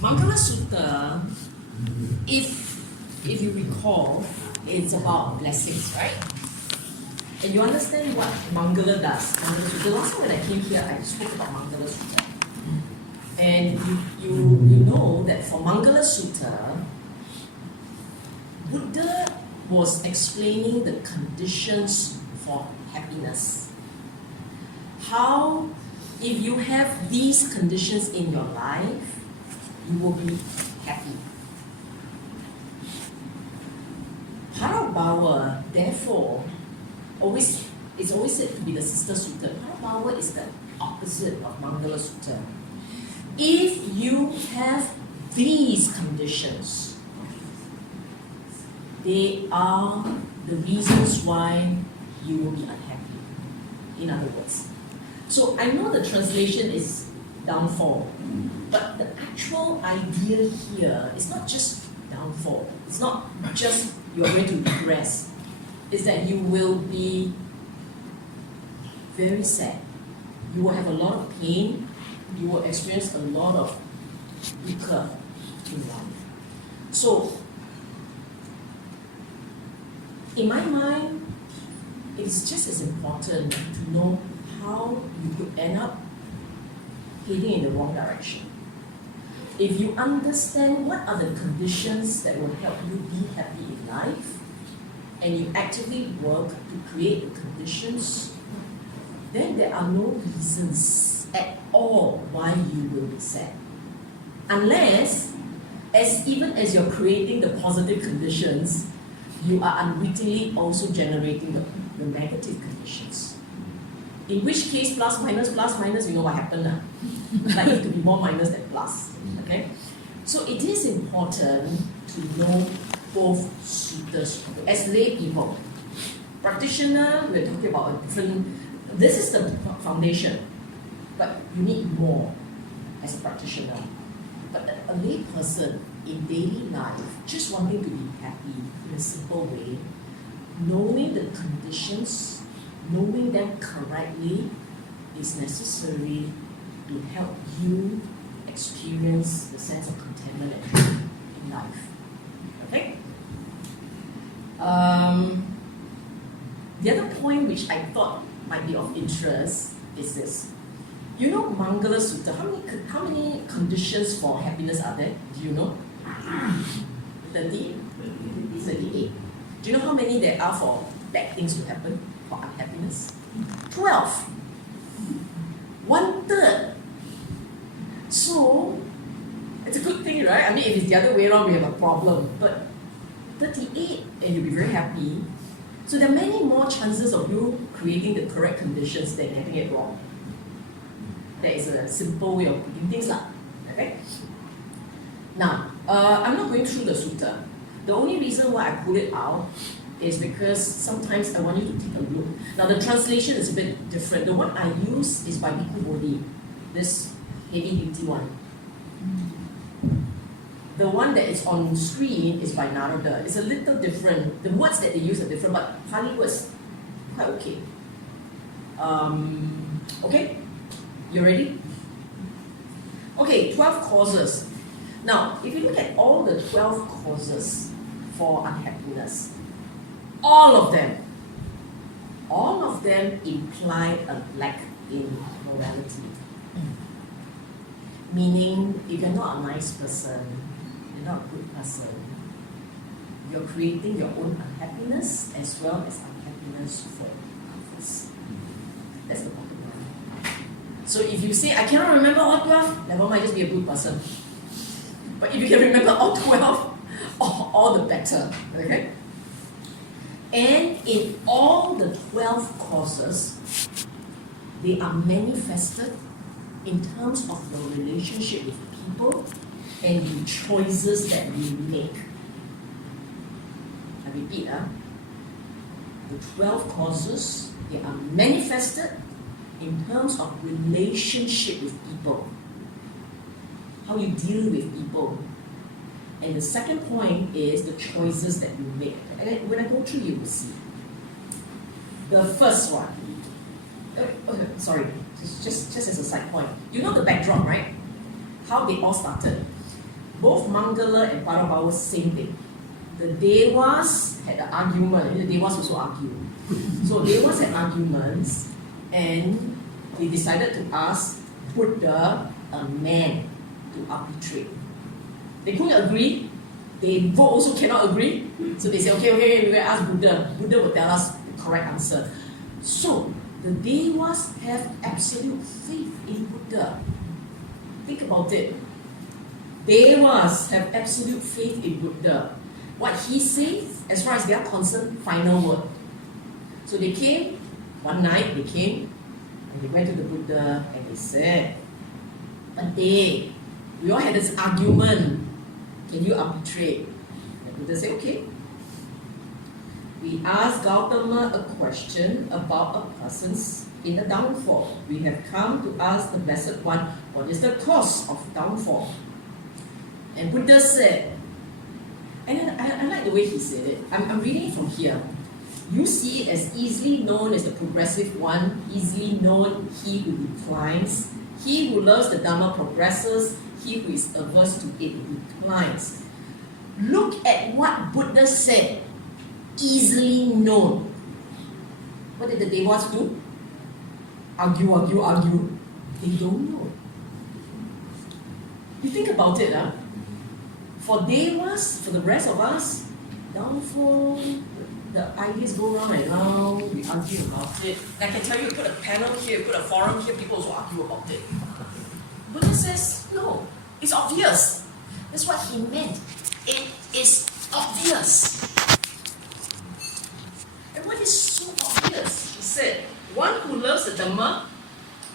Mangala Sutta, if you recall, it's about blessings, right? And you understand what Mangala does. The last time when I came here, I spoke about Mangala Sutta. And you know that for Mangala Sutta, Buddha was explaining the conditions for happiness. How, if you have these conditions in your life, you will be happy. Parābhava, therefore, it's always said to be the sister sutta. Parābhava is the opposite of Mangala Sutta. If you have these conditions, they are the reasons why you will be unhappy. In other words. So I know the translation is downfall, but the actual idea here is not just downfall. It's not just you are going to regress. It's that you will be very sad. You will have a lot of pain. You will experience a lot of dukkha in life. So, in my mind, it is just as important to know how you could end up heading in the wrong direction. If you understand what are the conditions that will help you be happy in life, and you actively work to create the conditions, then there are no reasons at all why you will be sad. Unless, even as you're creating the positive conditions, you are unwittingly also generating the negative conditions. In which case, plus minus, you know what happened. Likely to be more minus than plus. Okay? So it is important to know both suttas. As lay people, practitioner, we're talking about a different, this is the foundation, but you need more as a practitioner. But a lay person in daily life, just wanting to be happy in a simple way, knowing the conditions, knowing them correctly is necessary to help you experience the sense of contentment and joy in life. Okay? The other point which I thought might be of interest is this. You know Mangala Sutta, how many conditions for happiness are there? Do you know? 38. Do you know how many there are for bad things to happen, for unhappiness? 12. 1/3. So, it's a good thing, right? I mean, if it's the other way around, we have a problem. But 38, and you'll be very happy. So there are many more chances of you creating the correct conditions than having it wrong. That is a simple way of putting things like. Okay? Now, I'm not going through the sutta. The only reason why I pull it out is because sometimes I want you to take a look. Now, the translation is a bit different. The one I use is by Bhikkhu Bodhi, this heavy-duty one. The one that is on screen is by Narada. It's a little different. The words that they use are different, but Pali words quite okay. Okay? You ready? Okay, 12 causes. Now, if you look at all the 12 causes for unhappiness, all of them imply a lack in morality. Meaning, if you're not a nice person, you're not a good person, you're creating your own unhappiness as well as unhappiness for others. That's the bottom line. So if you say, I cannot remember all 12, never mind, just be a good person. But if you can remember all 12, all the better. Okay? And in all the 12 causes, they are manifested in terms of your relationship with people and the choices that we make. I repeat, the 12 causes, they are manifested in terms of relationship with people. How you deal with people. And the second point is the choices that you make. And then when I go through, you will see. The first one. Sorry, just as a side point. You know the backdrop, right? How they all started. Both Mangala and Parābhava, same thing. The Devas had an argument, and the Devas also argue. So Devas had arguments, and they decided to ask Buddha, a man, to arbitrate. They couldn't agree. They both also cannot agree. So they said, okay, we're going to ask Buddha. Buddha will tell us the correct answer. So the Devas have absolute faith in Buddha. Think about it. Devas have absolute faith in Buddha. What he says, as far as they are concerned, final word. So they came, one night they came, and they went to the Buddha and they said, Bante, we all had this argument. Can you arbitrate? The Buddha said, okay. We asked Gautama a question about a person's inner downfall. We have come to ask the Blessed One, what is the cause of downfall? And Buddha said, and I like the way he said it. I'm reading it from here. You see it as easily known as the progressive one, easily known he who declines. He who loves the Dhamma progresses, he who is averse to it declines. Look at what Buddha said, easily known. What did the Devas do? Argue. They don't know. You think about it, huh? For Devas, for the rest of us, downfall, the ideas go round and round, we argue about it. And I can tell you, put a panel here, put a forum here, people also argue about it. Buddha says, no, it's obvious. That's what he meant. It is obvious. And what is so obvious? He said, one who loves the Dhamma,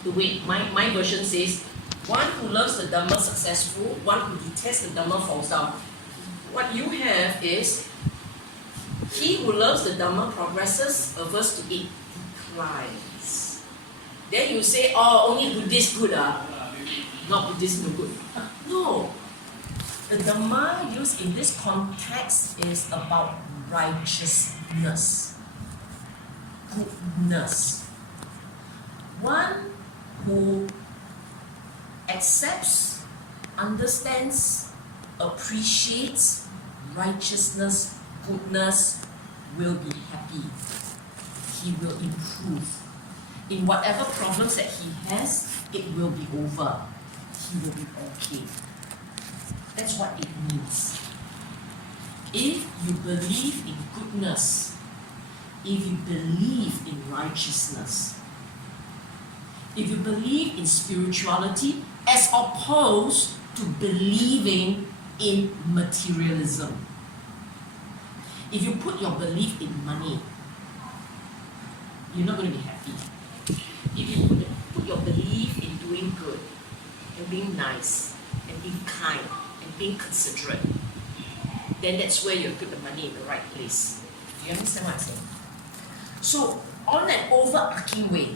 the way my version says, one who loves the Dhamma successful, one who detests the Dhamma falls down. What you have is, he who loves the Dhamma progresses, averse to it declines. Then you say, oh, only Buddhist good, not Buddhist no good. No. The Dhamma used in this context is about righteousness, goodness. One who accepts, understands, appreciates righteousness, goodness, will be happy. He will improve. In whatever problems that he has, it will be over. He will be okay. That's what it means. If you believe in goodness, if you believe in righteousness, if you believe in spirituality as opposed to believing in materialism, if you put your belief in money, you're not going to be happy. If you put your belief in doing good and being nice and being kind and being considerate, then that's where you'll put the money in the right place. Do you understand what I'm saying? So, on an overarching way,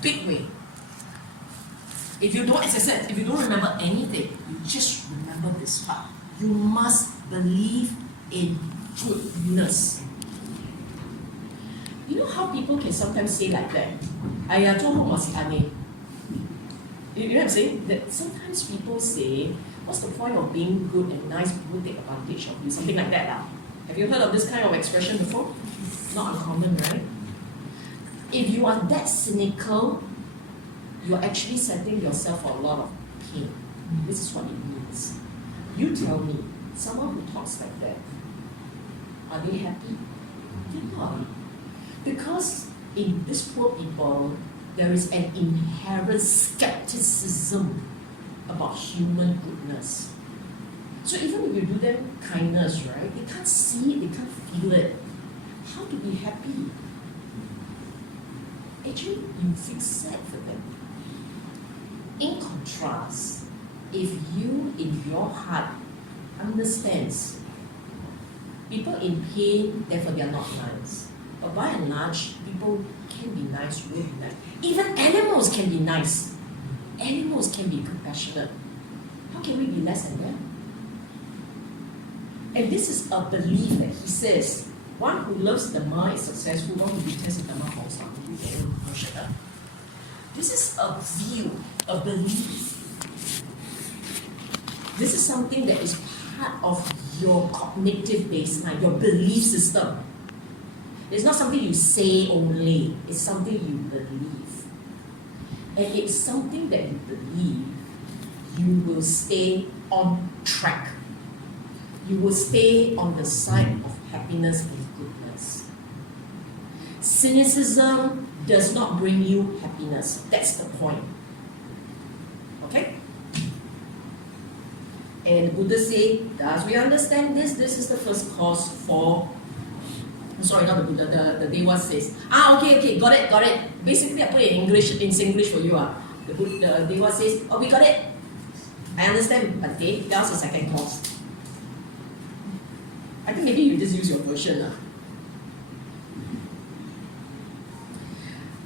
big way, if you don't, as I said, if you don't remember anything, you just remember this part. You must believe in goodness. You know how people can sometimes say like that? You know what I'm saying? That sometimes people say, what's the point of being good and nice? People take advantage of you, something like that. Have you heard of this kind of expression before? Not uncommon, right? If you are that cynical, you're actually setting yourself for a lot of pain. This is what it means. You tell me, someone who talks like that, are they happy? They're not. Because in these poor people, there is an inherent skepticism about human goodness. So even if you do them kindness, right, they can't see it, they can't feel it. How to be happy? Actually, you feel sad for them. In contrast, if you in your heart understands people in pain, therefore they are not nice. But by and large, people can be nice, will be nice. Even animals can be nice. Animals can be compassionate. How can we be less than them? And this is a belief that he says, one who loves the Dhamma is successful, one who detests the Dhamma falls down. This is a view, a belief. This is something that is part of your cognitive baseline, your belief system. It's not something you say only, it's something you believe. And it's something that you believe, you will stay on track. You will stay on the side of happiness and goodness. Cynicism does not bring you happiness. That's the point. Okay? And Buddha said, as we understand this, this is the first cause for, sorry, not the Buddha, the Deva says, okay, got it. Basically, I put it in English, in Singlish for you. The Deva says, we got it. I understand, but okay, that was the second cause. I think maybe you just use your version.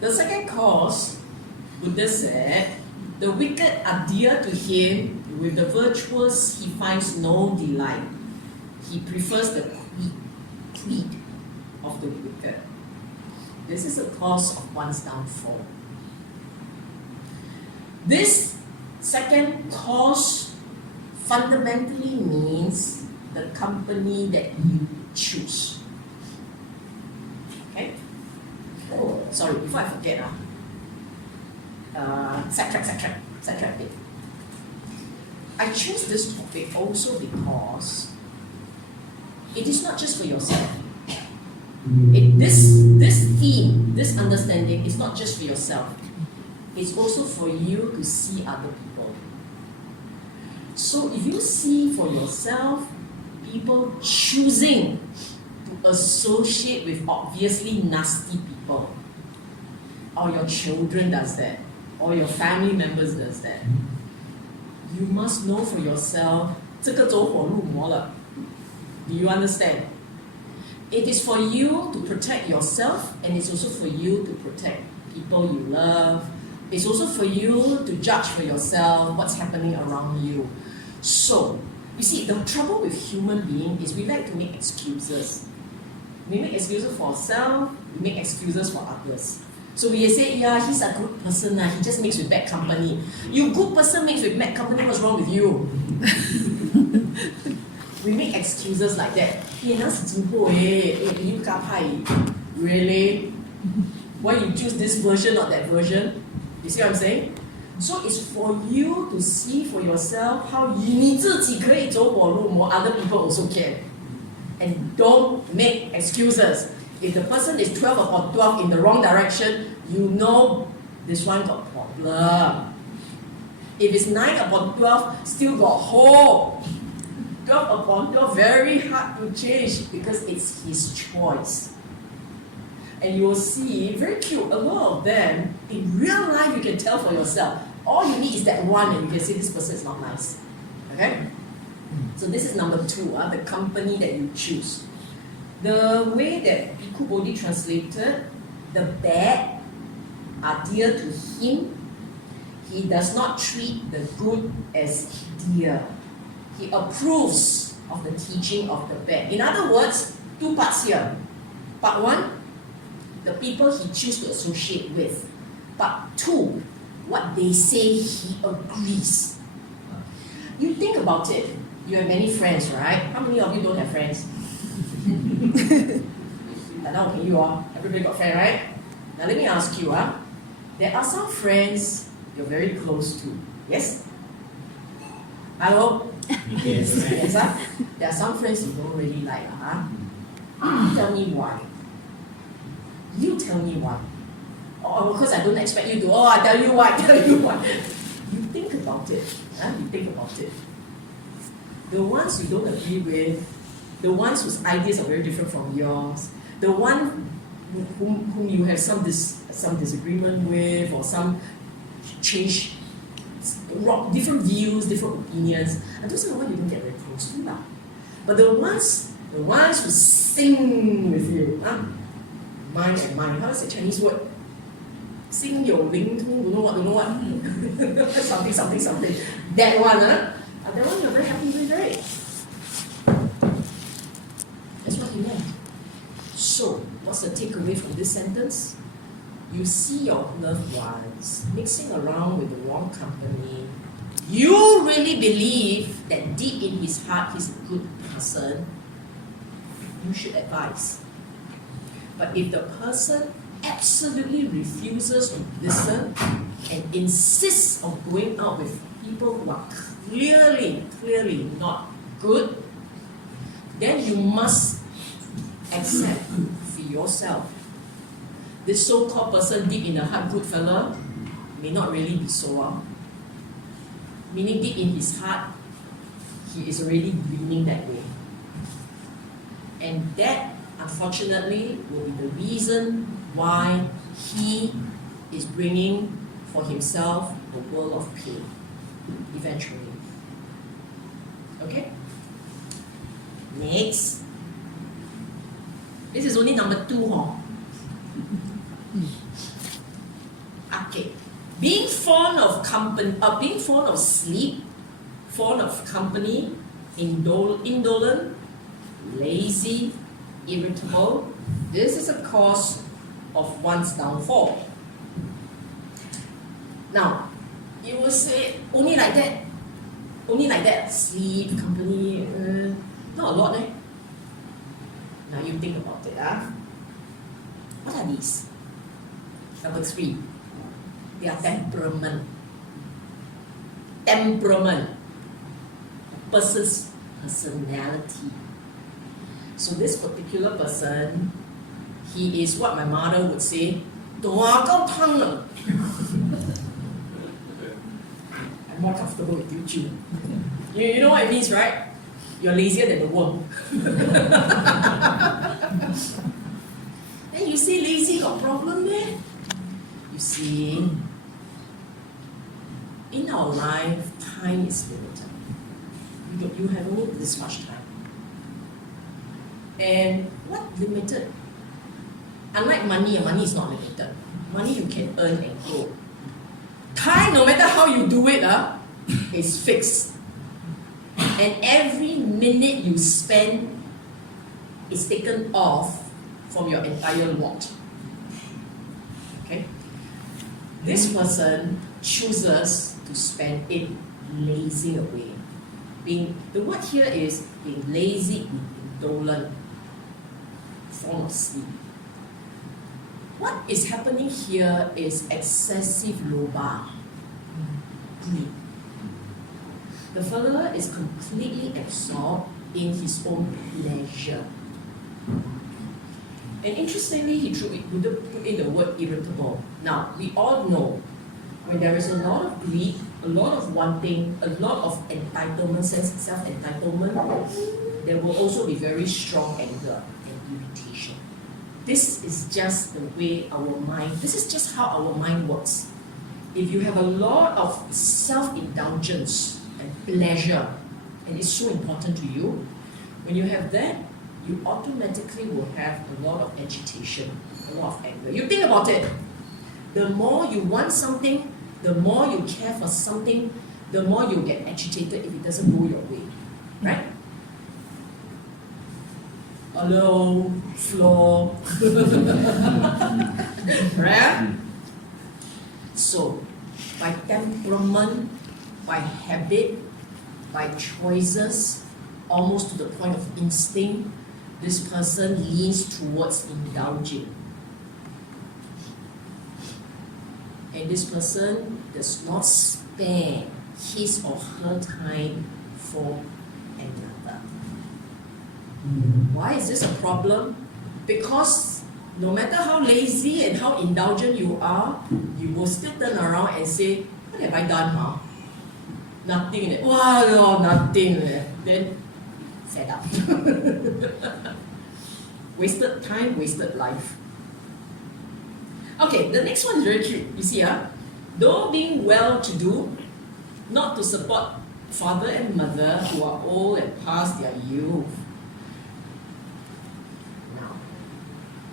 The second cause, Buddha said, the wicked are dear to him, with the virtuous he finds no delight. He prefers the greed of the wicked. This is the cause of one's downfall. This second cause fundamentally means the company that you choose. Okay? Oh, sorry, before I forget, sidetrack bit. I choose this topic also because it is not just for yourself. This theme, this understanding is not just for yourself. It's also for you to see other people. So if you see for yourself people choosing to associate with obviously nasty people, or your children does that, or your family members does that, you must know for yourself, 这个走火入魔了. Do you understand? It is for you to protect yourself, and it's also for you to protect people you love. It's also for you to judge for yourself what's happening around you. So, you see, the trouble with human beings is we like to make excuses. We make excuses for ourselves, we make excuses for others. So we say, yeah, he's a good person, he just mixes with bad company. You good person mixed with bad company, what's wrong with you? We make excuses like that. Really? Why you choose this version, not that version? You see what I'm saying? So it's for you to see for yourself how 你自己可以走火入魔, other people also can. And don't make excuses. If the person is 12 upon 12 in the wrong direction, you know this one got problem. If it's 9 upon 12, still got hope. 12 upon 12, very hard to change because it's his choice. And you will see, very cute, a lot of them, in real life you can tell for yourself. All you need is that one and you can say this person is not nice. Okay? So this is number 2, the company that you choose. The way that Bhikkhu Bodhi translated, the bad are dear to him. He does not treat the good as dear. He approves of the teaching of the bad. In other words, 2 parts here. Part 1, the people he chooses to associate with. Part 2, what they say he agrees. You think about it. You have many friends, right? How many of you don't have friends? Now, okay, you are. Everybody got friends, right? Now let me ask you, there are some friends you're very close to. Yes? Hello? Yes. Yes, there are some friends you don't really like. You tell me why. You tell me why. Oh, because I don't expect you to, I tell you why. You think about it. You think about it. The ones you don't agree with, the ones whose ideas are very different from yours, the one whom you have some disagreement with, or some change, different views, different opinions, and those are the ones you don't get very close to. But the ones who sing with you, mind and mind, how does the Chinese word? Sing your ling, don't know what. something. That one, that one you're very happy with, right? That's what he meant. So, what's the takeaway from this sentence? You see your loved ones mixing around with the wrong company, you really believe that deep in his heart he's a good person, you should advise. But if the person absolutely refuses to listen and insists on going out with people who are clearly not good, then you must accept for yourself. This so-called person deep in the heart, good fella, may not really be so. Meaning deep in his heart, he is already leaning that way. And that, unfortunately, will be the reason why he is bringing for himself a world of pain, eventually. Okay? Next. This is only number 2, huh? Okay. Being fond of company, being fond of sleep, fond of company, indolent, lazy, irritable, this is a cause of one's downfall. Now, you will say, only like that, sleep, company, not a lot, eh? Now you think about it, What are these? Number 3, they are temperament. Temperament. A person's personality. So this particular person, he is what my mother would say, I'm more comfortable with you, Chu. You know what it means, right? You're lazier than the worm. And you say lazy got problem there? You see, in our life, time is limited. You have only this much time. And what limited? Unlike money is not limited. Money you can earn and grow. Time, no matter how you do it, is fixed. And every minute you spend is taken off from your entire lot. Okay? This person chooses to spend it lazing away. The word here is being lazy, indolent, form of sleep. What is happening here is excessive lobha, greed. The fellow is completely absorbed in his own pleasure. And interestingly, he put in the word irritable. Now, we all know when there is a lot of greed, a lot of wanting, a lot of entitlement, self-entitlement, there will also be very strong anger and irritation. This is just the way this is just how our mind works. If you have a lot of self-indulgence and pleasure, and it's so important to you, when you have that, you automatically will have a lot of agitation, a lot of anger. You think about it. The more you want something, the more you care for something, the more you get agitated if it doesn't go your way. Right? Hello, floor. Right? So, by temperament, by habit, by choices, almost to the point of instinct, this person leans towards indulging. And this person does not spare his or her time for another. Why is this a problem? Because no matter how lazy and how indulgent you are, you will still turn around and say, what have I done, Nothing. Wow, no, nothing. Then, fed up. Wasted time, wasted life. Okay, the next one is very cute. You see, though being well-to-do, not to support father and mother who are old and past their youth. Now,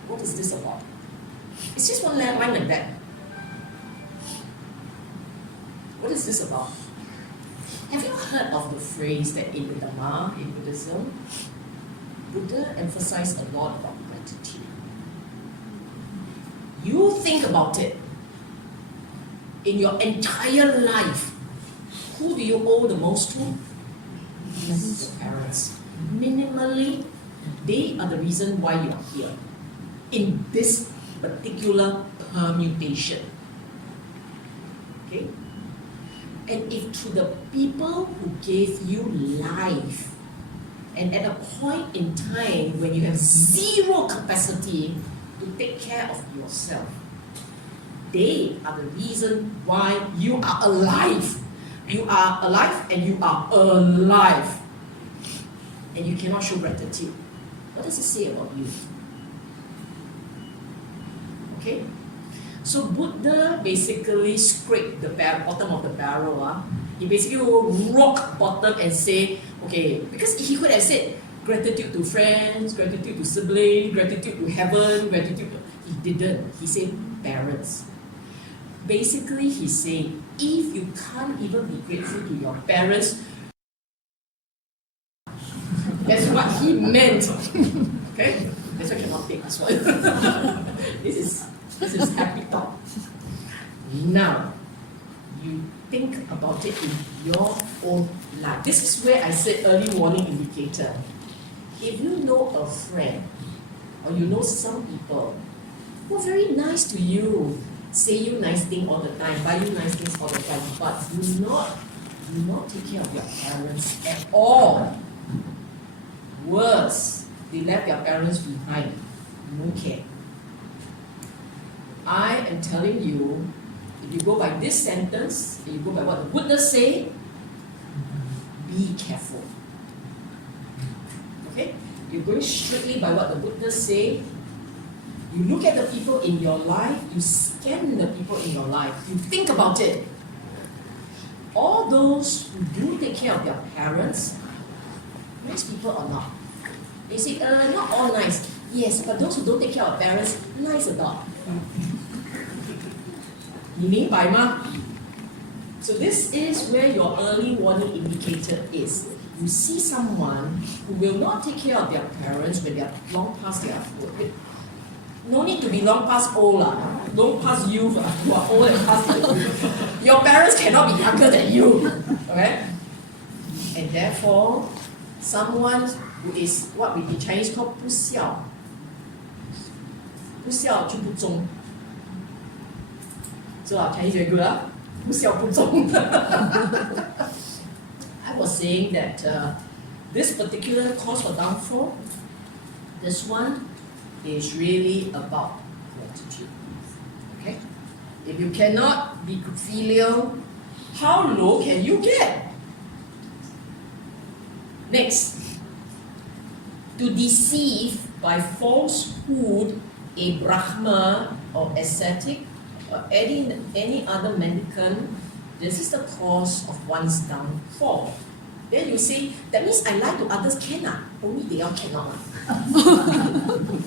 what is this about? It's just one line like that. What is this about? Have you heard of the phrase that in the Dhamma, in Buddhism, Buddha emphasized a lot about gratitude? You think about it. In your entire life, who do you owe the most to? Your parents. Minimally, they are the reason why you are here in this particular permutation. Okay? And if to the people who gave you life, and at a point in time when you have zero capacity to take care of yourself, they are the reason why you are alive. You are alive and you are alive. And you cannot show gratitude. What does it say about you? Okay? So Buddha basically scraped the bottom of the barrel. He basically will rock bottom and say, okay, because he could have said gratitude to friends, gratitude to siblings, gratitude to heaven, gratitude to... He didn't. He said parents. Basically, he said, if you can't even be grateful to your parents, that's what he meant. Okay? That's why I cannot take this one. This is happy talk. Now, you think about it in your own life. This is where I said early warning indicator. If you know a friend, or you know some people who are very nice to you, say you nice things all the time, buy you nice things all the time, but do not take care of your parents at all. Worse, they left their parents behind. No care. I am telling you, if you go by this sentence, if you go by what the Buddha say, be careful. Okay? You're going strictly by what the Buddha say. You look at the people in your life, you scan the people in your life, you think about it. All those who do take care of their parents, nice people or not? They say, not all nice. Yes, but those who don't take care of parents, nice or not? You mean by ma? So this is where your early warning indicator is. You see someone who will not take care of their parents when they are long past their food. No need to be long past old, long past youth, you are old and past youth. Your parents cannot be younger than you. Okay? And therefore, someone who is what we in Chinese call 不孝. 不孝就不忠. So Chinese very good, 不孝不忠. I was saying that this particular cause for downfall, this one is really about gratitude. Okay? If you cannot be filial, how low can you get? Next, to deceive by falsehood a Brahma or ascetic or any other mendicant, this is the cause of one's downfall. Then you say, that means I lie to others, can only they all cannot.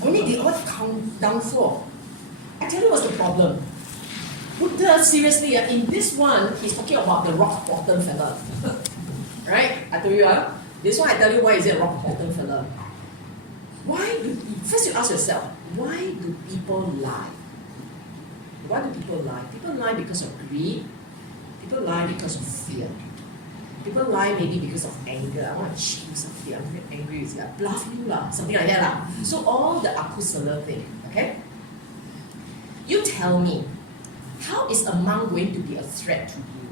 Only they all count downfall. I tell you what's the problem. Buddha, seriously, in this one, he's talking about the rock bottom fella. Right? I told you, this one I tell you why is it a rock bottom fella. First you ask yourself, why do people lie? Why do people lie? People lie because of greed. People lie because of fear. People lie maybe because of anger. I want to cheat you something. I'm very angry with you. I bluff you something like that. So all the akusala thing. Okay? You tell me, how is a monk going to be a threat to you?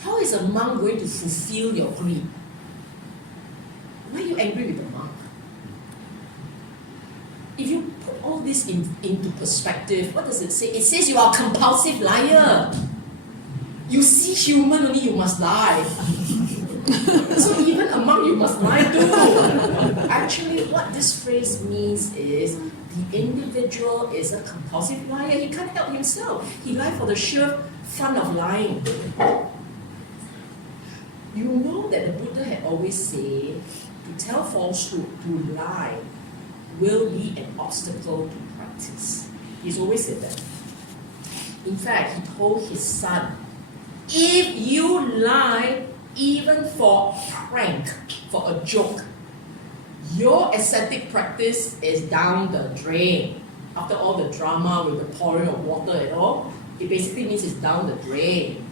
How is a monk going to fulfill your greed? Why are you angry with the monk? If you put all this into perspective, what does it say? It says you are a compulsive liar. You see human only, you must lie. So even a monk, you must lie too. Actually, what this phrase means is the individual is a compulsive liar. He can't help himself. He lies for the sheer fun of lying. You know that the Buddha had always said to tell falsehood, to lie, will be an obstacle to practice. He's always said that. In fact, he told his son, if you lie even for prank, for a joke, your ascetic practice is down the drain. After all the drama with the pouring of water and all, it basically means it's down the drain.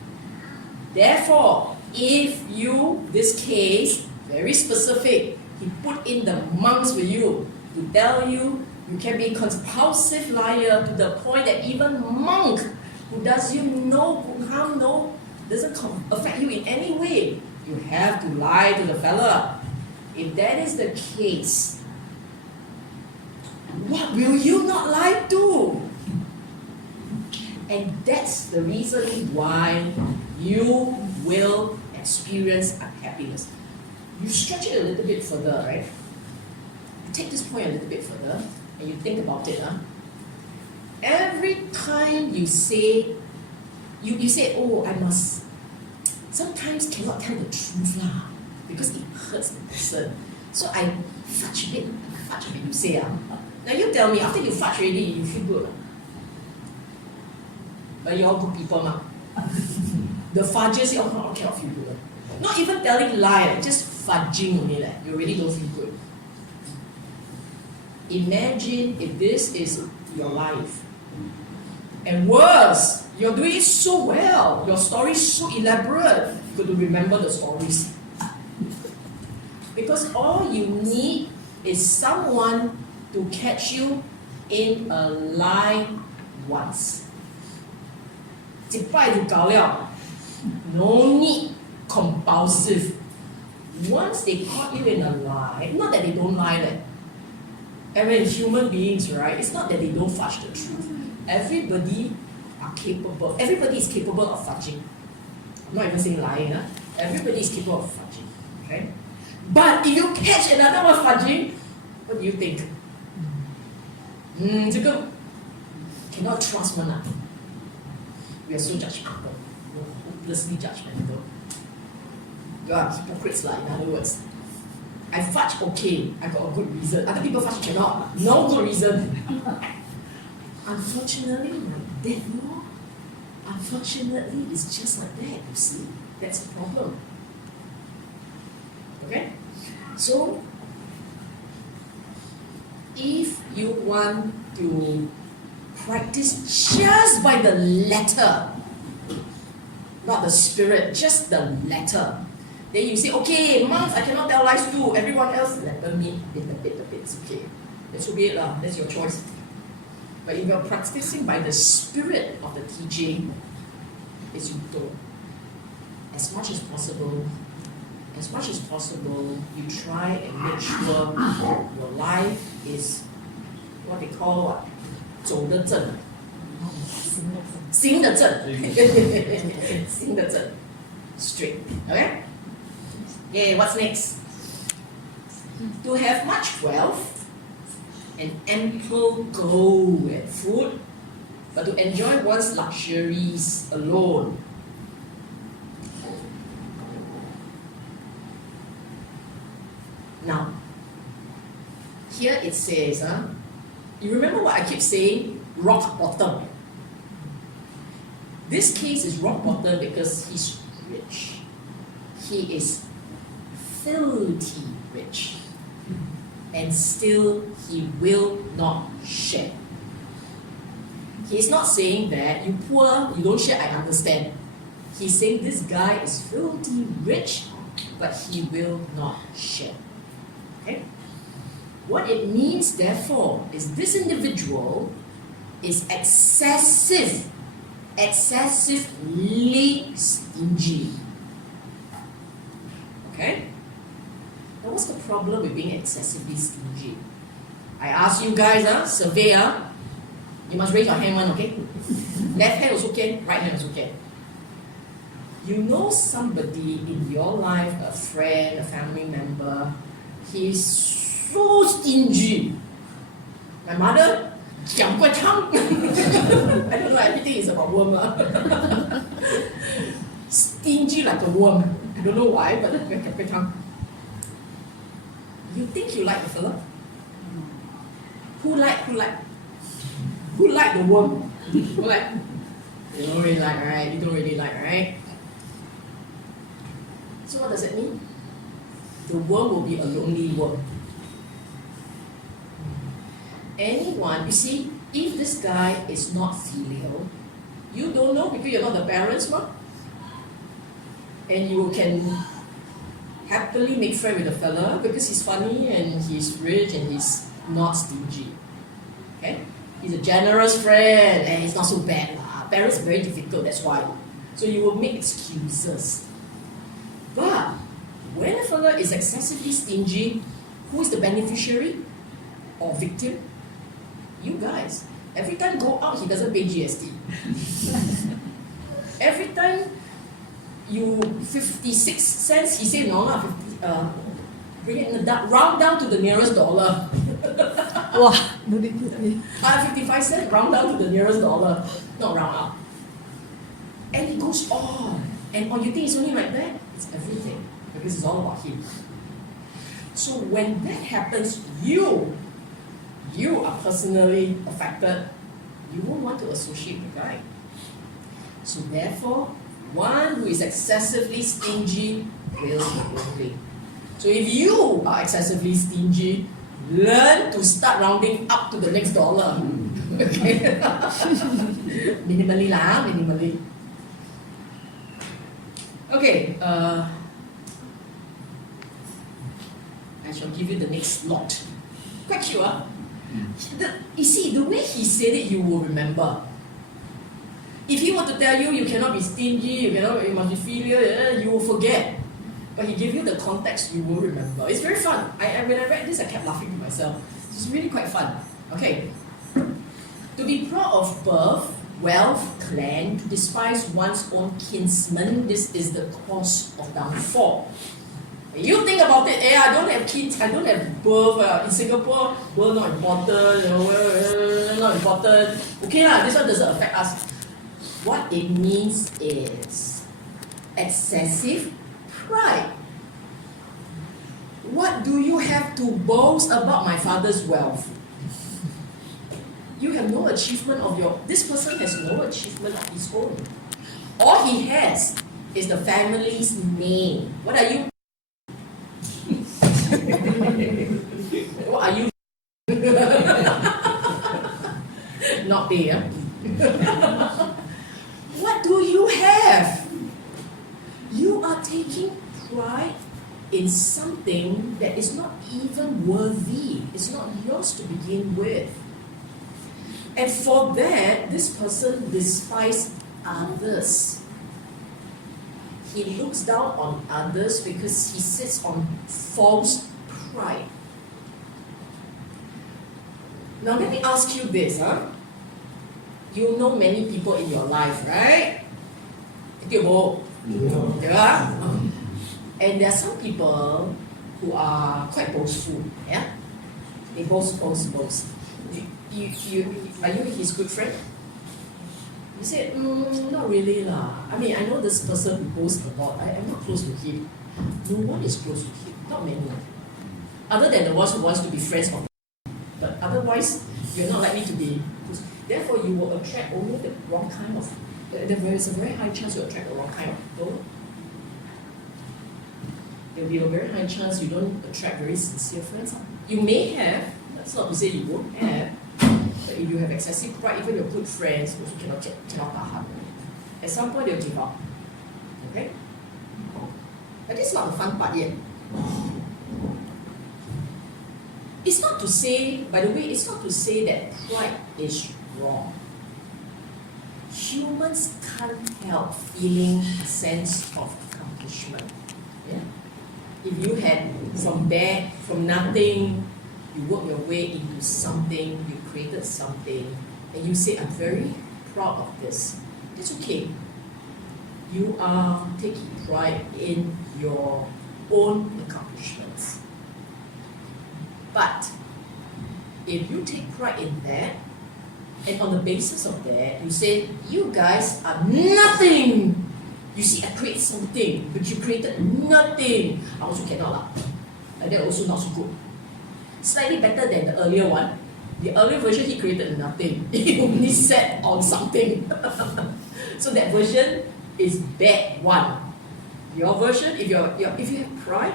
Therefore, if you, this case, very specific, he put in the monks with you to tell you you can be a compulsive liar to the point that even monk who does you no harm, doesn't affect you in any way, you have to lie to the fella. If that is the case, what will you not lie to? And that's the reason why you will experience unhappiness. You stretch it a little bit further, right? You take this point a little bit further and you think about it. Every time you say, you say, oh, I must, sometimes cannot tell the truth lah, because it hurts the person. So I fudge a bit, you say. Now you tell me, after you fudge already, you feel good. But you're all good people, ma. The fudges, you all cannot feel good. Not even telling lie, just fudging only, you already don't feel good. Imagine if this is your life. And worse, you're doing it so well, your story is so elaborate, you got to remember the stories. Because all you need is someone to catch you in a lie once. No need compulsive. Once they caught you in a lie, not that they don't lie, and when human beings, right, it's not that they don't fudge the truth. Everybody is capable of fudging. I'm not even saying lying, everybody is capable of fudging. Okay? But if you catch another one fudging, what do you think? 这个 cannot trust one. We are so judgmental. We're hopelessly judgmental. You are hypocrites, in other words. I fudge okay, I got a good reason. Other people fudge cannot. No good reason. Unfortunately, like that, no. Unfortunately, it's just like that, you see. That's a problem. Okay? So, if you want to practice just by the letter, not the spirit, just the letter, then you say, okay, monks, I cannot tell lies too. Everyone else, let me bit, it's okay. That's okay, that's your choice. But if you're practicing by the spirit of the teaching, is you don't. As much as possible, you try and make sure your life is what they call 走得正，行得正，行得正 straight. Okay? Okay, what's next? To have much wealth and ample gold and food, but to enjoy one's luxuries alone. Now, here it says, you remember what I keep saying? Rock bottom. This case is rock bottom because he's rich. He is filthy rich. And still he will not share. He's not saying that you poor, you don't share, I understand. He's saying this guy is filthy rich, but he will not share. Okay? What it means, therefore, is this individual is excessively stingy. Okay? Now, what's the problem with being excessively stingy? I ask you guys, survey, you must raise your hand one, okay? Left hand is okay, right hand is okay. You know somebody in your life, a friend, a family member, he's so stingy. My mother, 讲怪汤. I don't know, everything is about worm. Stingy like a worm. I don't know why, but 讲怪汤. You think you like the fella? Who like the worm? Who like? You don't really like, right? You don't really like, right? So what does that mean? The worm will be a lonely worm. Anyone, you see, if this guy is not filial, you don't know because you're not the parents, ma. and you can happily make friends with the fella because he's funny and he's rich and he's not stingy. Okay? He's a generous friend and he's not so bad. Parents are very difficult, that's why. So you will make excuses. But when a fella is excessively stingy, who is the beneficiary or victim? You guys. Every time go out, he doesn't pay GST. Every time you 56 cents, he say no, bring it in the round down to the nearest dollar. Wow, no need to pay. 55 cents, round down to the nearest dollar, not round up. And it goes on. And you think it's only like that? It's everything. Because it's all about him. So when that happens, you are personally affected. You won't want to associate the guy. So therefore, one who is excessively stingy will be lonely. So if you are excessively stingy, learn to start rounding up to the next dollar. Okay? Minimally lah, minimally. Okay, I shall give you the next lot. Quite cute, huh? You see, the way he said it, you will remember. If he were to tell you, you cannot be stingy, you must be filial, you will forget. But he gave you the context, you will remember. It's very fun. When I read this, I kept laughing to myself. It's really quite fun. Okay. To be proud of birth, wealth, clan, to despise one's own kinsman, this is the cause of downfall. You think about it, I don't have kids, I don't have birth. In Singapore, birth not important, not important. Okay lah, this one doesn't affect us. What it means is excessive pride. What do you have to boast about my father's wealth? You have no achievement this person has no achievement of his own. All he has is the family's name. What are you? What are you? Not there. What do you have? You are taking pride in something that is not even worthy. It's not yours to begin with. And for that, this person despises others. He looks down on others because he sits on false pride. Now let me ask you this, You know many people in your life, right? Yeah. And there are some people who are quite boastful, yeah? They boast. Are you his good friend? You said, not really lah. I mean, I know this person who boasts a lot. I am not close to him. No one is close to him. Not many. Other than the ones who wants to be friends of him. But otherwise, you're not likely to be close. Therefore, you will attract only the wrong kind of. There is a very high chance you attract the wrong kind of people. There will be a very high chance you don't attract very sincere friends. You may have. That's not to say you won't have. But if you have excessive pride, even your good friends also cannot tahan. At some point, they'll give up. Okay? But this is not the fun part yet. It's not to say, by the way, it's not to say that pride is wrong. Humans can't help feeling a sense of accomplishment. Yeah? If you had from nothing, you work your way into something, you created something, and you say, I'm very proud of this. That's okay. You are taking pride in your own accomplishments. But if you take pride in that, and on the basis of that, you say, you guys are nothing. You see, I create something, but you created nothing. I also cannot lah. And that also not so good. Slightly better than the earlier one. The earlier version, he created nothing. He only sat on something. So that version is bad one. Your version, if you have pride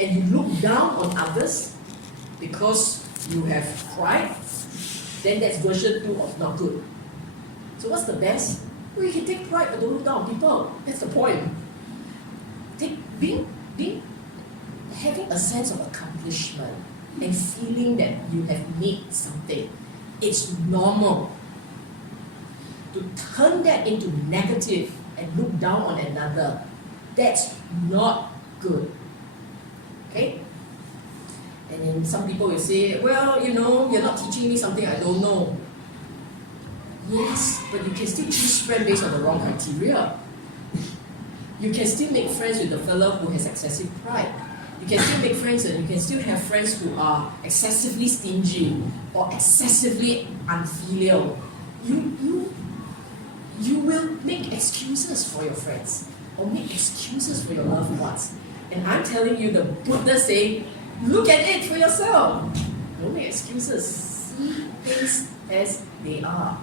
and you look down on others because you have pride, then that's version 2 of not good. So what's the best? Well, you can take pride but don't look down on people. That's the point. having a sense of accomplishment and feeling that you have made something, it's normal. To turn that into negative and look down on another, that's not good. Okay? And then some people will say, well, you're not teaching me something I don't know. Yes, but you can still choose friends based on the wrong criteria. You can still make friends with the fellow who has excessive pride. You can still make friends and you can still have friends who are excessively stingy or excessively unfilial. You will make excuses for your friends or make excuses for your loved ones. And I'm telling you, the Buddha saying, look at it for yourself. Don't make excuses. See things as they are.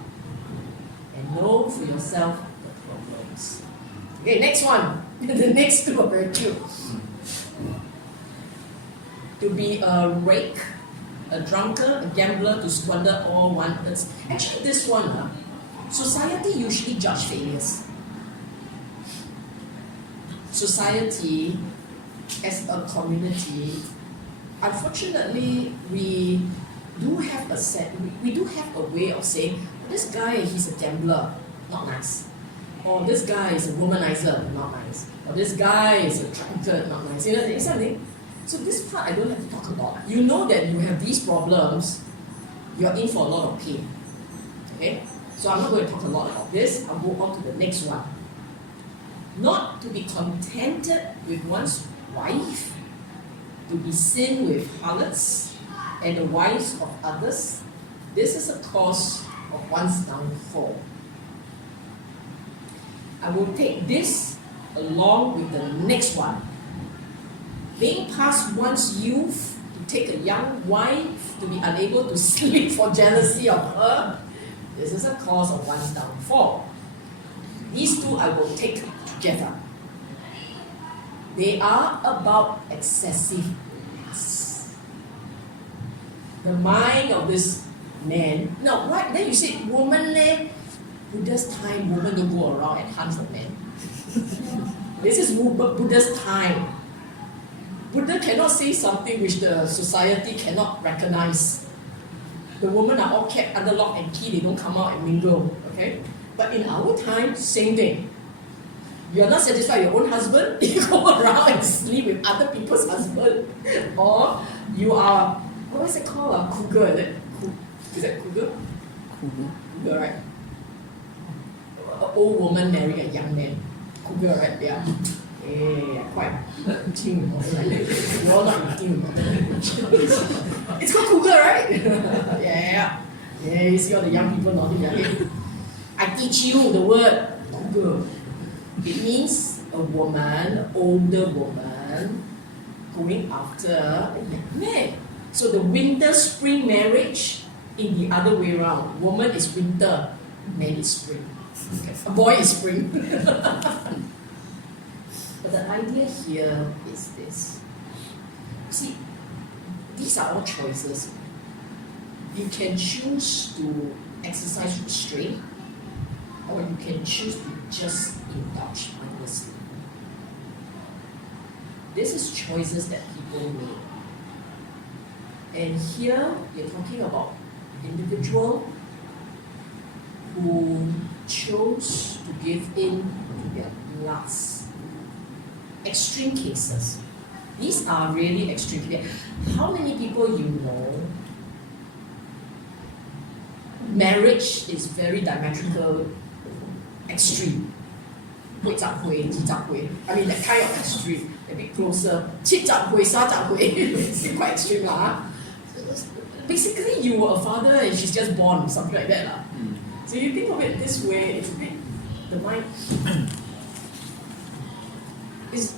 And know for yourself the problems. Okay, next one. The next two are very cute. To be a rake, a drunkard, a gambler, to squander all one earns. Actually, this one, society usually judge failures. Society, as a community, unfortunately, we do have a way of saying, this guy, he's a gambler, not nice. Or this guy is a womanizer, not nice. Or this guy is a drunkard, not nice. You know something? So this part I don't have to talk about. You know that you have these problems, you're in for a lot of pain. Okay? So I'm not going to talk a lot about this. I'll go on to the next one. Not to be contented with one's wife, to be seen with harlots and the wives of others. This is a cause of one's downfall. I will take this along with the next one. Being past one's youth, to take a young wife, to be unable to sleep for jealousy of her, this is a cause of one's downfall. These two I will take together. They are about excessive lust. The mind of this man. Now, why? Then you say, woman, Buddha's time, women don't go around and hunt for men. This is Buddha's time. Buddha cannot say something which the society cannot recognize. The women are all kept under lock and key, they don't come out and mingle. Okay? But in our time, same thing. You're not satisfied with your own husband, you go around and sleep with other people's husband. Or you are, what is it called? Cougar, is it? Is that cougar? Cougar, right? An old woman marrying a young man. Cougar, right? Yeah. Yeah, quite eating you're not eating it's called cougar, right? Yeah, you see all the young people nodding their head. I teach you the word cougar. It means a woman, an older woman, going after a young man. So the winter-spring marriage in the other way around. Woman is winter, man is spring. Okay. A boy is spring. But the idea here is this. See, these are all choices. You can choose to exercise restraint, or you can choose to just indulge mindlessly. This is choices that people make. And here, you're talking about individual who chose to give in to their lust. Extreme cases. These are really extreme cases. How many people you know, marriage is very diametrical, extreme. I mean, that kind of extreme. A bit closer. It's quite extreme. Basically, you were a father and she's just born, something like that. So you think of it this way, it's a bit, the mind.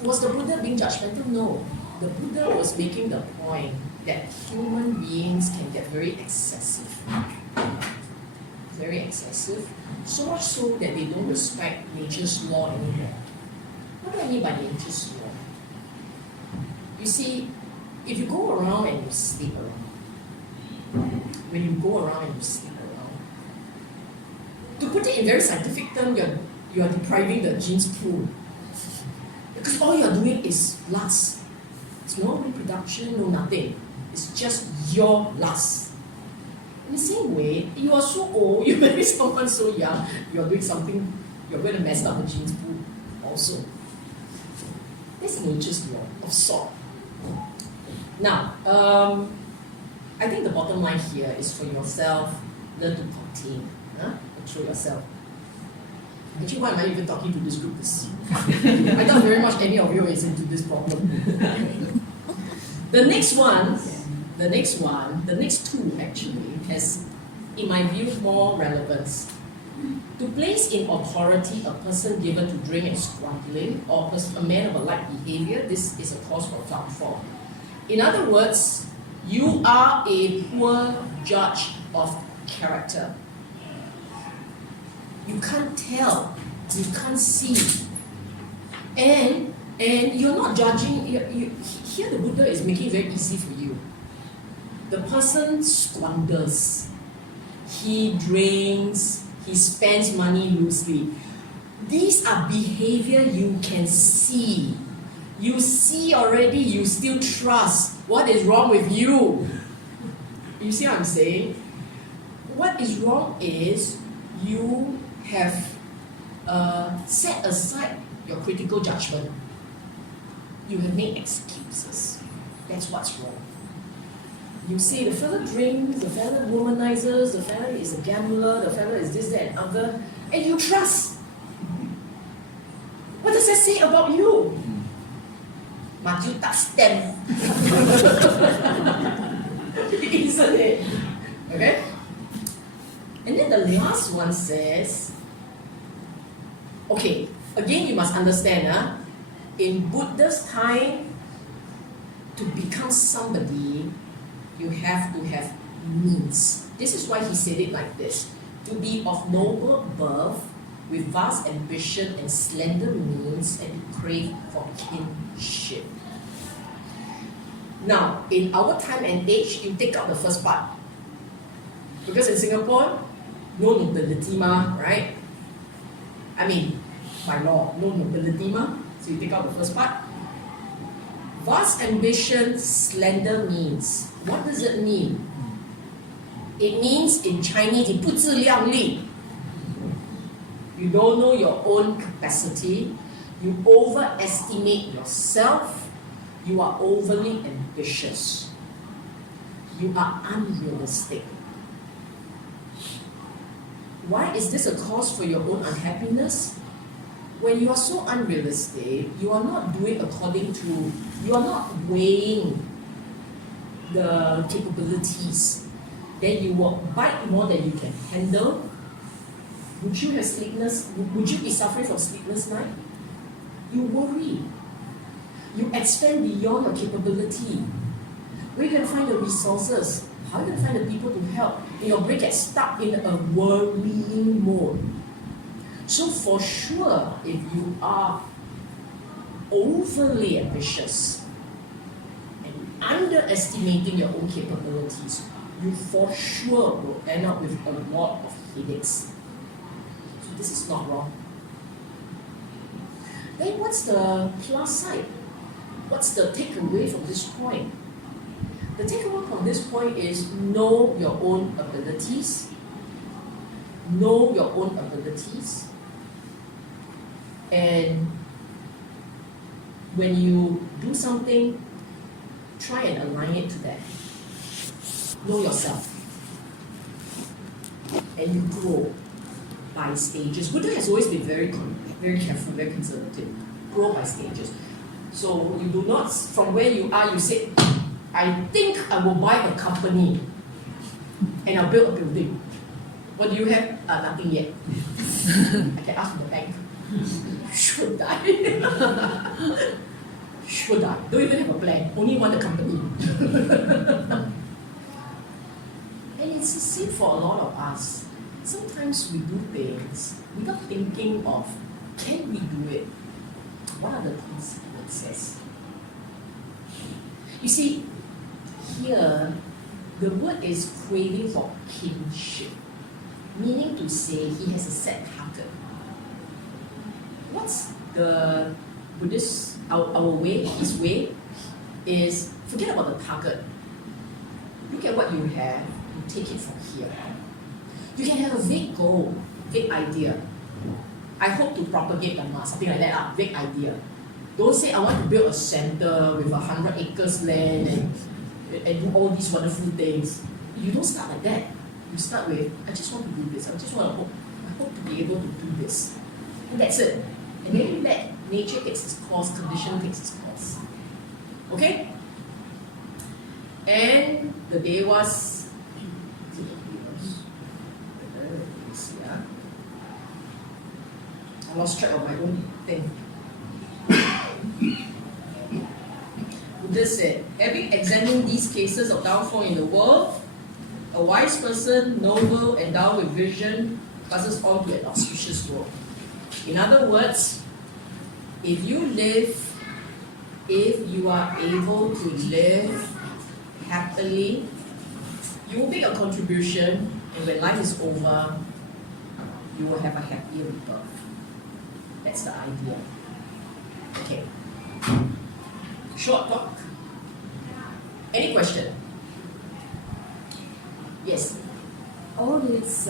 Was the Buddha being judgmental? No. The Buddha was making the point that human beings can get very excessive. Very excessive. So much so that they don't respect nature's law anymore. What do I mean by nature's law? You see, if you go around and you sleep around, when you go around and you sleep around, to put it in very scientific terms, you are depriving the genes pool. Because all you're doing is lust. It's no reproduction, no nothing. It's just your lust. In the same way, you are so old, you marry someone so young, you're doing something, you're going to mess up the genes pool also. That's nature's law of sort. Now, I think the bottom line here is for yourself, learn to contain. Control yourself. Actually, why am I even talking to this group this I doubt very much any of you is into this problem. The next two actually has, in my view, more relevance. To place in authority a person given to drink and squandering, or a man of a like behavior, this is a cause for downfall. In other words, you are a poor judge of character. You can't tell, you can't see, and you're not judging. Here the Buddha is making it very easy for you. The person squanders, he drinks, he spends money loosely. These are behavior you can see. You see already, you still trust. What is wrong with you? You see what I'm saying? What is wrong is you have set aside your critical judgment. You have made excuses. That's what's wrong. You say the fella drinks, the fella womanizes, the fella is a gambler, the fella is this, that, and other, and you trust. What does that say about you? Maju tak stem. Isn't it? Okay? And then the last one says, okay, again you must understand, in Buddha's time, to become somebody, you have to have means. This is why he said it like this: to be of noble birth, with vast ambition and slender means, and to crave for kinship. Now, in our time and age, you take out the first part. Because in Singapore, no nobility ma, right? I mean, by law, no nobility ma. So you take out the first part. Vast ambition, slender means. What does it mean? It means in Chinese, 你不自量力. You don't know your own capacity. You overestimate yourself. You are overly ambitious. You are unrealistic. Why is this a cause for your own unhappiness? When you are so unrealistic, you are not doing according to, you are not weighing the capabilities. Then you will bite more than you can handle. Would you have sleepless? Would you be suffering from sleepless night? You worry. You expand beyond your capability. Where are you going to find the resources? How are you going to find the people to help? And your brain gets stuck in a worrying mode. So for sure, if you are overly ambitious and underestimating your own capabilities, you for sure will end up with a lot of headaches. So this is not wrong. Then what's the plus side? What's the takeaway from this point? The takeaway from this point is know your own abilities. Know your own abilities. And when you do something, try and align it to that. Know yourself. And you grow by stages. Buddha has always been very careful, very conservative. Grow by stages. So you do not, from where you are, you say, I think I will buy a company and I'll build a building. What do you have? Nothing yet. I can ask the bank. Should I? Should I? Don't even have a plan. Only want a company. And it's the same for a lot of us. Sometimes we do things without thinking of, can we do it? What are the consequences? You see, here, the word is craving for kinship, meaning to say he has a set target. What's the Buddhist, our way, his way, is forget about the target. Look at what you have and take it from here. You can have a vague goal, vague idea. I hope to propagate Dhamma, something like that, vague idea. Don't say I want to build a center with 100 acres land and do all these wonderful things. You don't start like that. You start with, I just want to do this. I hope to be able to do this. And that's it. And then you let nature takes its course, condition takes its course. Okay? And the day was, I lost track of my own thing. Buddha said, having examined these cases of downfall in the world, a wise person, noble, endowed with vision, passes on to an auspicious world. In other words, if you are able to live happily, you will make a contribution, and when life is over, you will have a happier rebirth. That's the idea. Okay. Short talk. Any question? Yes. All this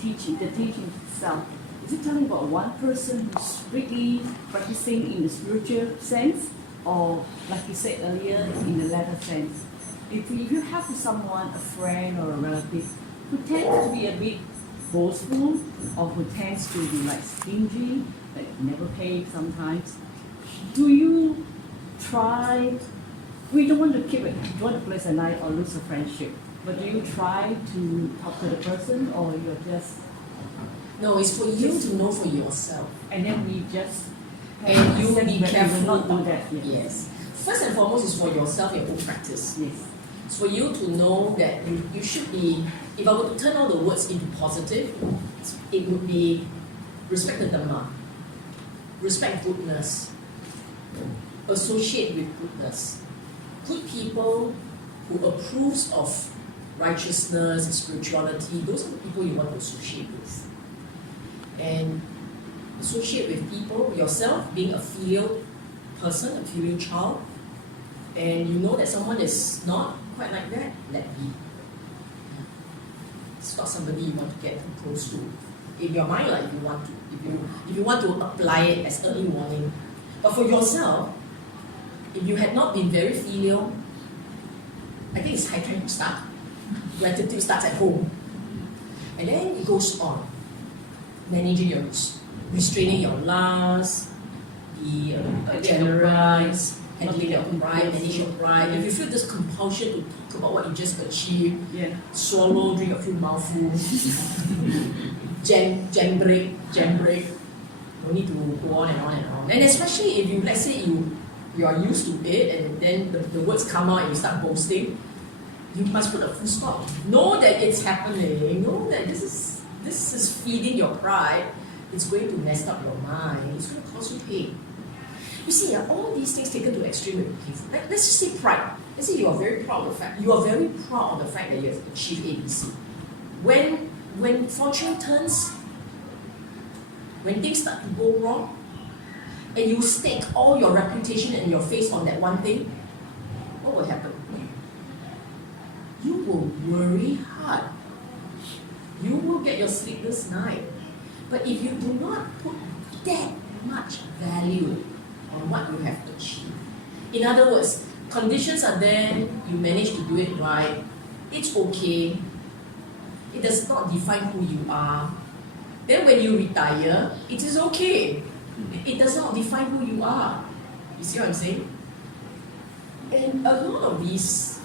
teaching, the teaching itself, is it telling about one person who's strictly practicing in the spiritual sense, or like you said earlier, in the latter sense? If you have someone, a friend or a relative, who tends to be a bit boastful, or who tends to be like stingy, like never pay sometimes, do you try? We don't want to keep it, don't want to place a lie or lose a friendship, but do you try to talk to the person, or you're just? No, it's for you to know for yourself. And then we just and you be careful will not do that. Yes. First and foremost is for yourself, your own practice. Yes. It's for you to know that you should be, if I were to turn all the words into positive, it would be respect the Dhamma, respect goodness, associate with goodness, good people who approves of righteousness and spirituality. Those are the people you want to associate with. And associate with people, yourself being a filial person, a filial child, and you know that someone is not quite like that, let be. It's not somebody you want to get too close to. In your mind, like, if you want to apply it as early warning. But for yourself, if you had not been very filial, I think it's high time to start. Gratitude starts at home. And then it goes on. Managing your, restraining your lust, be generous, handling your pride, manage your pride. If you feel this compulsion to talk about what you just achieved, swallow, drink a few mouthfuls, jam break, no need to go on and on and on. And especially if you, let's say you are used to it and then the words come out and you start boasting, you must put a full stop. Know that it's happening, know that this is feeding your pride. It's going to mess up your mind, it's going to cause you pain. You see, all these things taken to extreme will be painful. Let's just say pride. Let's say you are very proud of the fact, you are very proud of the fact that you have achieved ABC. When fortune turns, when things start to go wrong, and you stake all your reputation and your face on that one thing, what will happen? You will worry hard. You will get your sleepless night. But if you do not put that much value on what you have achieved, in other words, conditions are there, you manage to do it right, it's okay, it does not define who you are. Then when you retire, it is okay. It does not define who you are. You see what I'm saying? And a lot of these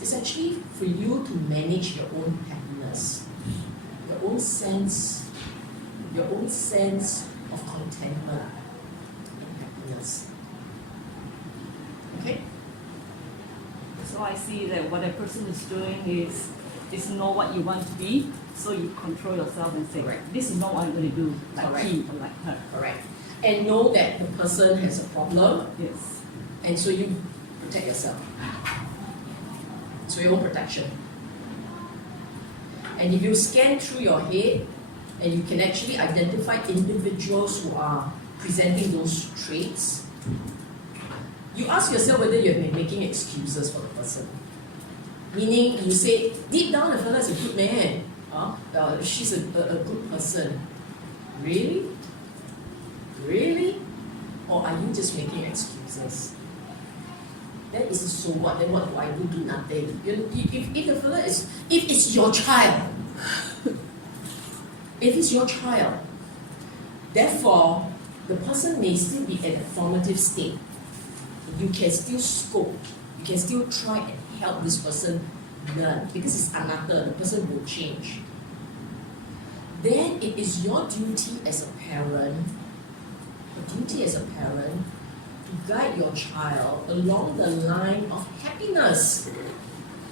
is actually for you to manage your own happiness, your own sense of contentment and happiness. Okay? So I see that what a person is doing is know what you want to be, so you control yourself and say, correct, this is not what I'm going to do, like correct, him or like her. Correct. And know that the person has a problem. Yes. And so you protect yourself. So your own protection. And if you scan through your head and you can actually identify individuals who are presenting those traits, you ask yourself whether you have been making excuses for the person. Meaning, you say, deep down the fella is a good man. She's a good person. Really? Really? Or are you just making excuses? Then is it so what? Then what do I do? Do nothing. If the fella is, if it's your child, if it's your child, therefore, the person may still be at a formative state. You can still scope. You can still try and help this person learn because it's anatta, the person will change. Then it is your duty as a parent, to guide your child along the line of happiness.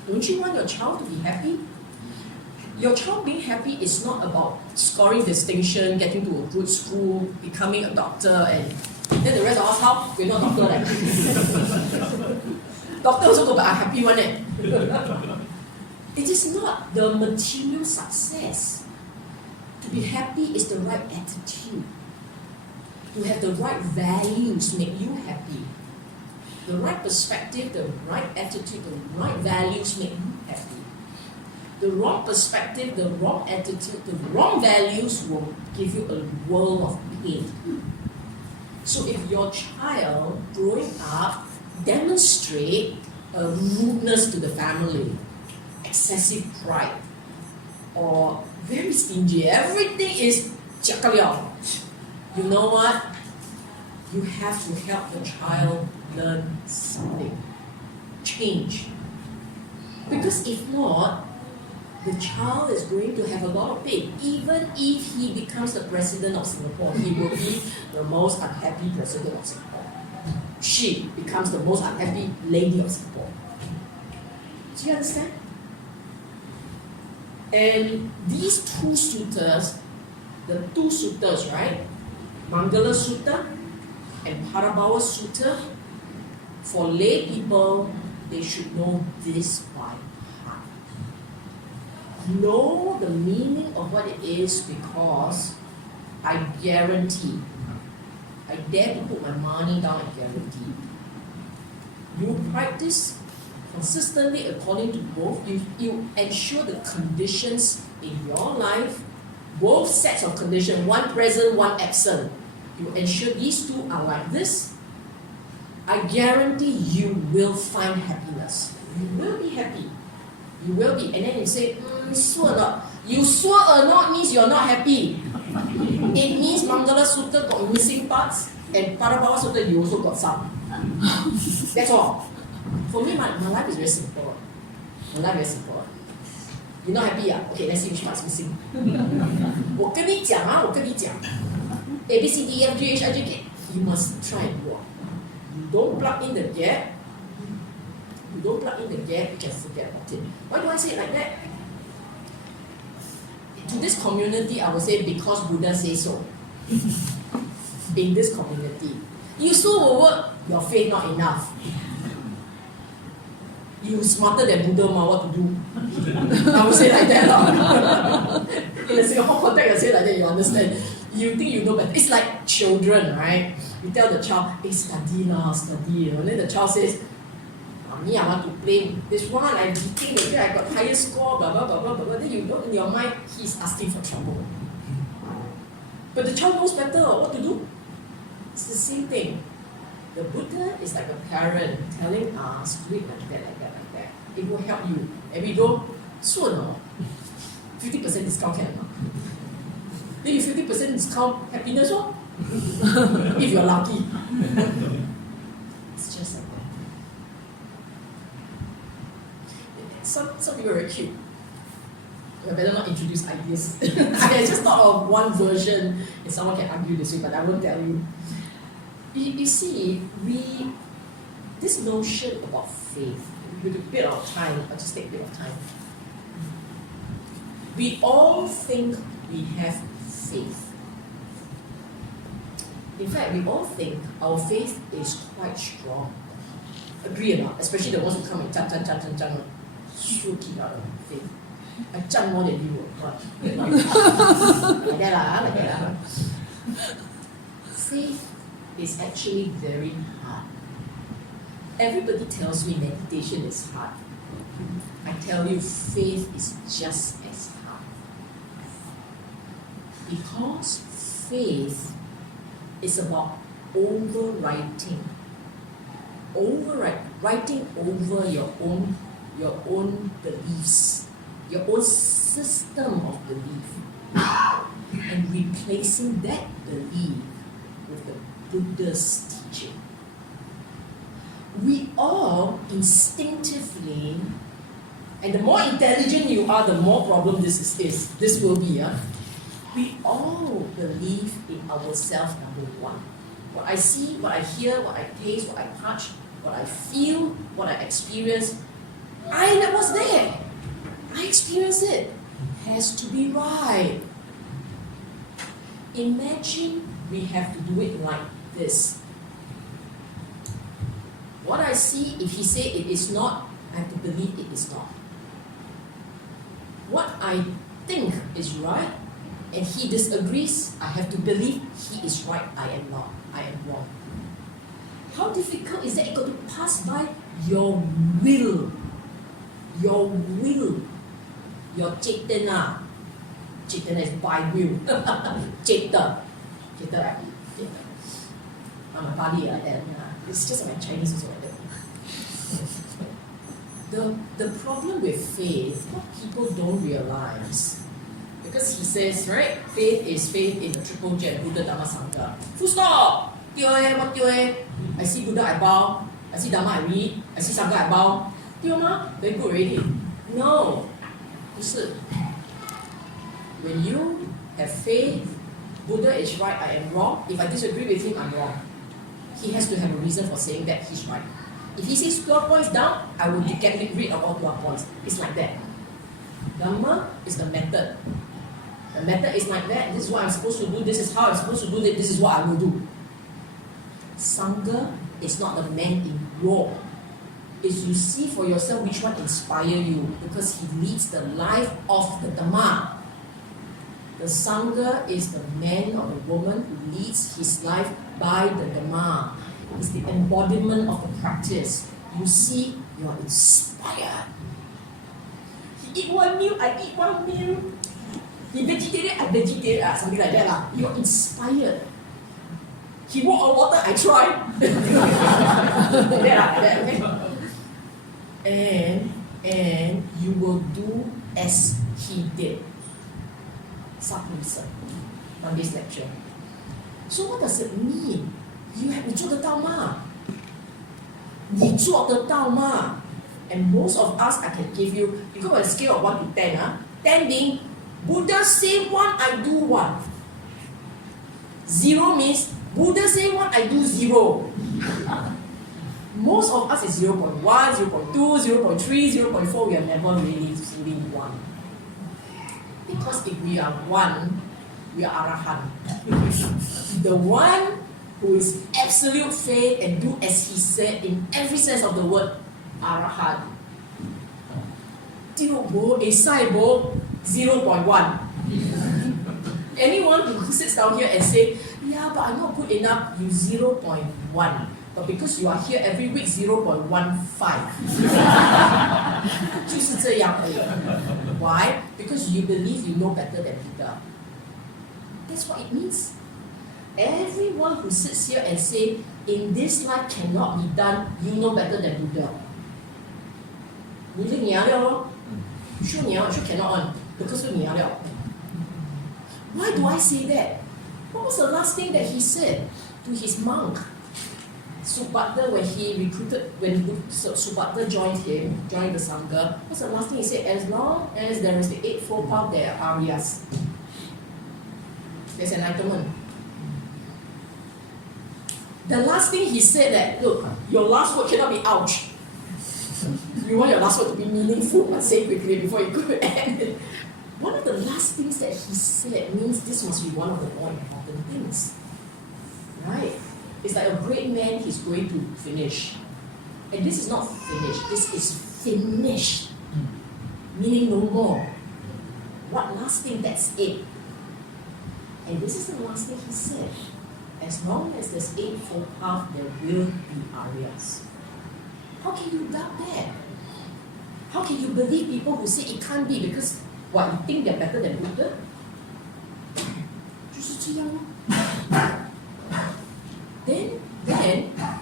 Don't you want your child to be happy? Your child being happy is not about scoring distinction, getting to a good school, becoming a doctor, and then the rest of us, how? We're not doctor like doctor also got a happy one. It is not the material success. To be happy is the right attitude. To have the right values make you happy. The right perspective, the right attitude, the right values make you happy. The wrong perspective, the wrong attitude, the wrong values will give you a world of pain. So if your child growing up demonstrate a rudeness to the family, excessive pride, or very stingy, everything is jiakaliao, you know what? You have to help the child learn something, change. Because if not, the child is going to have a lot of pain. Even if he becomes the president of Singapore, he will be the most unhappy president of Singapore. She becomes the most unhappy lady of Singapore. Do you understand? And these two suttas, the two suttas, right? Mangala Sutta and Parābhava Sutta, for lay people, they should know this by heart. Know the meaning of what it is, because I guarantee, I dare to put my money down and guarantee, you practice consistently according to both, you ensure the conditions in your life, both sets of conditions, one present, one absent, you ensure these two are like this, I guarantee you will find happiness. You will be happy. You will be. And then you say, sure or not? You sure or not means you're not happy. It means Mangala Sutta got missing parts, and Parābhava Sutta you also got some. That's all. For me, my life is very simple. My life is very simple. You're not happy? Okay, let's see which part's missing. 我跟你讲啊，我跟你讲 A, B, C, D, E, F, G, H, I, J, K. You must try and walk. You don't plug in the gap. You don't plug in the gap, you can forget about it. Why do I say it like that? To this community, I would say because Buddha says so. In this community. You so overwork, your faith not enough. You smarter than Buddha, what to do? I would say like that. In the Singapore context, I say like that, you understand. You think you know better. It's like children, right? You tell the child, hey, study now, study. And then the child says, Mommy, I want to play this one. I think I got higher score, blah, blah, blah, blah, blah. Then you know in your mind, he's asking for trouble. But the child knows better what to do. It's the same thing. The Buddha is like a parent telling us, do it like that, like that, like that. It will help you. And we go, sure no. 50% discount can or not? Then you 50% discount happiness, oh? If you're lucky. It's just like that. Some people are very cute. I better not introduce ideas. I just thought of one version, and someone can argue this way, but I won't tell you. You see, this notion about faith, with a bit of time, I'll just take a bit of time. We all think we have faith. In fact, we all think our faith is quite strong. Agree or not? Especially the ones who come and chan, shoot it out of faith. I chan more than you. What? Like that. faith is actually very hard. Everybody tells me meditation is hard. I tell you, faith is just as hard. Because faith is about writing over your own beliefs, your own system of belief, and replacing that belief with the Buddha's teaching. We all instinctively, and the more intelligent you are, the more problem this will be. We all believe in ourselves, number one. What I see, what I hear, what I taste, what I touch, what I feel, what I experience, I was there. I experienced it. It has to be right. Imagine we have to do it like this. What I see, if he say it is not, I have to believe it is not. What I think is right, and he disagrees, I have to believe he is right, I am not, I am wrong. How difficult is that? It got to pass by your will. Your will. Your Jetavana. Jetavana is by will. Jeta. Jeta. I'm a Bali like that. It's just like Chinese also like that. The problem with faith, what people don't realize, because he says, right, faith is faith in the triple jet, Buddha, Dhamma, Sangha. Full stop! What I see Buddha, I bow. I see Dhamma, I read. I see Sangha, I bow. Very good already. No. 不是. When you have faith, Buddha is right, I am wrong. If I disagree with him, I'm wrong. He has to have a reason for saying that he's right. If he says 12 points down, I will get rid of all 12 points. It's like that. Dhamma is the method. The method is like that. This is what I'm supposed to do. This is how I'm supposed to do it. This is what I will do. Sangha is not the man in war. It's you see for yourself which one inspire you, because he leads the life of the Dhamma. The Sangha is the man or the woman who leads his life by the Dhamma. It's the embodiment of the practice. You see, you're inspired. He eat one meal, I eat one meal. He vegetarian, I vegetarian, something like that. You're inspired. He walk on water, I try. And you will do as he did. Submission. Monday's lecture. So what does it mean? 你做得到吗？你做得到吗？ And most of us, I can give you, you go on a scale of 1 to 10, 10 being Buddha say 1, I do 1. 0 means Buddha say 1, I do 0. Most of us is 0.1, 0.2, 0.3, 0.4. We are never really fully 1. Because if we are 1, we are Arahant. The one who is absolute faith and do as he said in every sense of the word, Arahant. 0.1. Anyone who sits down here and say, yeah, but I'm not good enough, you 0.1. But because you are here every week, 0.15. 就是这样而已. Why? Because you believe you know better than Buddha. That's what it means. Everyone who sits here and say, in this life cannot be done, you know better than Buddha. 你就赢了咯. You sure 赢? Sure cannot one. Because you 赢了. Why do I say that? What was the last thing that he said to his monk? Suta, when he recruited, when Suta joined the Sangha, what's the last thing he said? As long as there is the Eightfold Path, there are Aryas. There's enlightenment. The last thing he said that, look, your last word cannot be ouch. You want your last word to be meaningful, but say quickly before you go end. One of the last things that he said means this must be one of the more important things. Right? It's like a great man, he's going to finish. And this is not finished, this is finished. Meaning no more. What last thing? That's it. And this is the last thing he said. As long as there's Eightfold Path, there will be Aryas. How can you doubt that? How can you believe people who say it can't be because what, you think they're better than Buddha? 就是这样咯。Then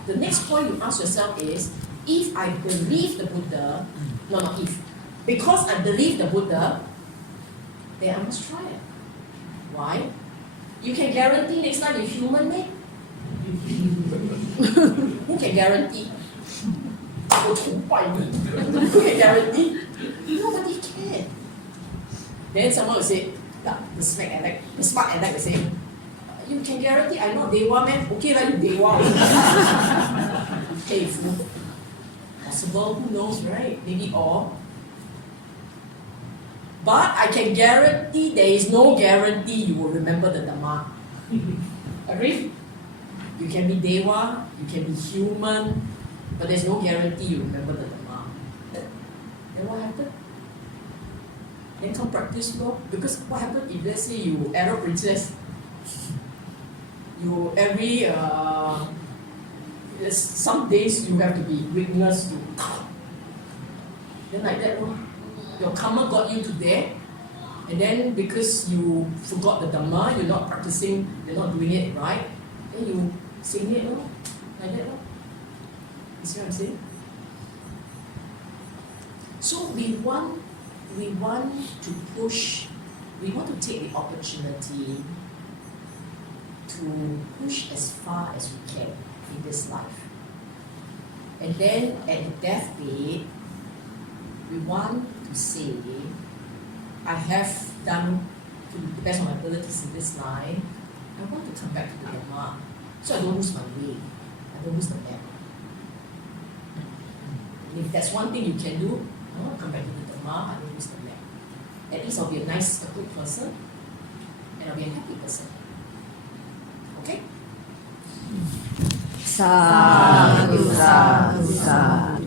the next point you ask yourself is, if I believe the Buddha, not if, because I believe the Buddha, then I must try it. Why? You can guarantee next time you're human, mate? Who can guarantee? Who can guarantee? Nobody can. Then someone will say, the smart aleck will say, you can guarantee I'm not Dewa, man. Okay, like you Dewa. Hey, fool. Possible, who knows, right? Maybe all. But I can guarantee there is no guarantee you will remember the Dhamma. Agree? You can be Dewa, you can be human, but there's no guarantee you remember the Dhamma. Then what happened? Then come practice law. Because what happened if, let's say, you Arab princess, you some days you have to be witness to. Then like that, your karma got you to there, and then because you forgot the Dhamma, you're not practicing, you're not doing it right, then you sing it, like that. You see what I'm saying? So we want to push, we want to take the opportunity to push as far as we can in this life. And then at the deathbed, we want to say, I have done to the best of my abilities in this life. I want to come back to the Dhamma, so I don't lose my way, I don't lose the map. And if that's one thing you can do, I want to come back to the Dhamma, I don't lose the map. At least I'll be a nice, a good person, and I'll be a happy person. Okay? Sadhu, sadhu, sadhu.